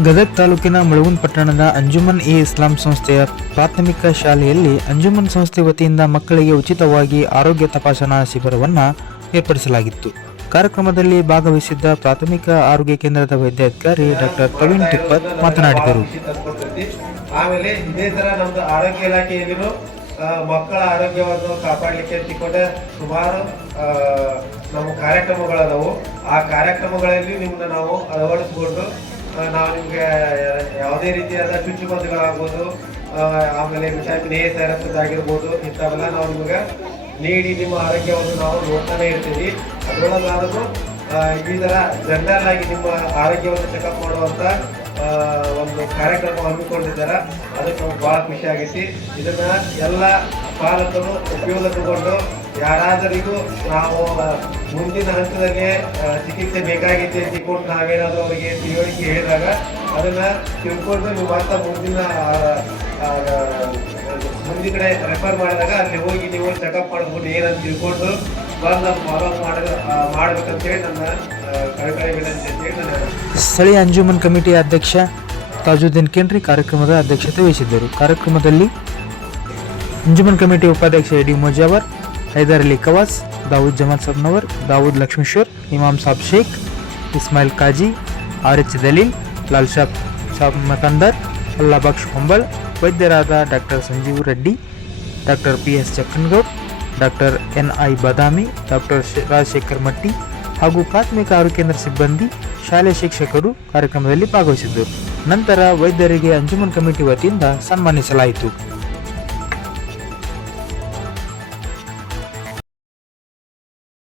ಗದಗ ತಾಲೂಕಿನ ಮುಳಗುನ್ ಪಟ್ಟಣದ ಅಂಜುಮನ್ ಎ ಇಸ್ಲಾಂ ಸಂಸ್ಥೆಯ ಪ್ರಾಥಮಿಕ ಶಾಲೆಯಲ್ಲಿ ಅಂಜುಮನ್ ಸಂಸ್ಥೆ ವತಿಯಿಂದ ಮಕ್ಕಳಿಗೆ ಉಚಿತವಾಗಿ ಆರೋಗ್ಯ ತಪಾಸಣಾ ಶಿಬಿರವನ್ನು ಏರ್ಪಡಿಸಲಾಗಿತ್ತು. ಕಾರ್ಯಕ್ರಮದಲ್ಲಿ ಭಾಗವಹಿಸಿದ್ದ ಪ್ರಾಥಮಿಕ ಆರೋಗ್ಯ ಕೇಂದ್ರದ ವೈದ್ಯಾಧಿಕಾರಿ ಡಾಕ್ಟರ್ ಪ್ರವೀಣ್ ತಿಪ್ಪತ್ ಮಾತನಾಡಿದರು. ಆಮೇಲೆ ಇದೇ ತರ ನಮ್ದು ಆರೋಗ್ಯ ಇಲಾಖೆಯಲ್ಲಿನೂ ಮಕ್ಕಳ ಆರೋಗ್ಯವನ್ನು ಕಾಪಾಡಲಿಕ್ಕೆ ಅಂತಿಕೊಂಡ ಸುಮಾರು ನಮ್ಮ ಕಾರ್ಯಕ್ರಮಗಳಾದವು. ಆ ಕಾರ್ಯಕ್ರಮಗಳಲ್ಲಿ ನಿಮ್ಮನ್ನ ನಾವು ಅಳವಡಿಸ್ಕೊಂಡು ನಾವು ನಿಮಗೆ ಯಾವುದೇ ರೀತಿಯಾದ ಚುಚ್ಚುಮದ್ದುಗಳಾಗ್ಬೋದು ಮದ್ದುಗಳಾಗ್ಬೋದು ಆಮೇಲೆ ಎ ನೇಹ ಆಗಿರ್ಬೋದು ಇಂಥವೆಲ್ಲ ನಾವು ನಿಮಗೆ ನೀಡಿ ನಿಮ್ಮ ಆರೋಗ್ಯವನ್ನು ನಾವು ನೋಡ್ತಾನೆ ಇರ್ತೀವಿ. ಅದರೊಳಗಾದ್ರೂ ಈ ಥರ ಜನರಲ್ ಆಗಿ ನಿಮ್ಮ ಆರೋಗ್ಯವನ್ನು ಚೆಕಪ್ ಮಾಡುವಂಥ ಒಂದು ಕಾರ್ಯಕ್ರಮ ಹಮ್ಮಿಕೊಂಡಿದ್ದಾರೆ, ಅದಕ್ಕೆ ನಮ್ಗೆ ಭಾಳ ಖುಷಿ ಇದನ್ನು ಇದನ್ನ ಎಲ್ಲ ಪಾಲಕರು ಉಪಯೋಗ ತಗೊಂಡು ಯಾರಾದರಿಗೂ ನಾವು ಮುಂದಿನ ಹಂತದಲ್ಲಿ ಚಿಕಿತ್ಸೆ ಬೇಕಾಗಿದೆ ತಿಳ್ಕೊಂಡು ನಾವೇನಾದ್ರೂ ಅವರಿಗೆ ತಿಳುವಳಿಕೆ ಹೇಳಿದಾಗ ಅದನ್ನ ತಿಳ್ಕೊಂಡು ನೀವು ಮಾತ್ರ ಮುಂದಿನ ಮುಂದಿನ ಕಡೆ ರೆಫರ್ ಮಾಡಿದಾಗ ಅಲ್ಲಿ ಹೋಗಿ ನೀವು ಚೆಕಪ್ ಮಾಡ್ಕೊಂಡು ಏನಂತ ತಿಳ್ಕೊಂಡು ಬಂದು ಫಾಲೋ ಮಾಡ ಮಾಡ್ಬೇಕಂತೇಳಿ ನನ್ನ ಕಳಕಳಿ ವಿನಂತಿ ಅಂತೇಳಿ ನಾನು ಸ್ಥಳೀಯ ಅಂಜುಮನ್ ಕಮಿಟಿ ಅಧ್ಯಕ್ಷ ತಾಜುದ್ದೀನ್ ಕೇಂದ್ರಿ ಕಾರ್ಯಕ್ರಮದ ಅಧ್ಯಕ್ಷತೆ ವಹಿಸಿದ್ದರು. ಕಾರ್ಯಕ್ರಮದಲ್ಲಿ ಅಂಜುಮನ್ ಕಮಿಟಿ ಉಪಾಧ್ಯಕ್ಷ AD Mujawar Haider Ali Kawas, Dawood Jamal Sabnavar, Dawood Lakshmeshwar Imam Saab Shaikh, Ismail Kazi R H Dalil, Lal Shab Shab Makandar Allabaksh Kombal, ವೈದ್ಯರಾದ doctor Sanjeev Reddy, doctor P S Chakkangoud, doctor N I Badami, doctor Rajashekar Matti ಹಾಗೂ ಪ್ರಾಥಮಿಕ ಆರೋಗ್ಯ ಕೇಂದ್ರ ಸಿಬ್ಬಂದಿ, ಶಾಲೆ ಶಿಕ್ಷಕರು ಕಾರ್ಯಕ್ರಮದಲ್ಲಿ ಭಾಗವಹಿಸಿದ್ದರು. ನಂತರ ವೈದ್ಯರಿಗೆ ಅಂಜುಮನ್ ಕಮಿಟಿ ವತಿಯಿಂದ ಸನ್ಮಾನಿಸಲಾಯಿತು.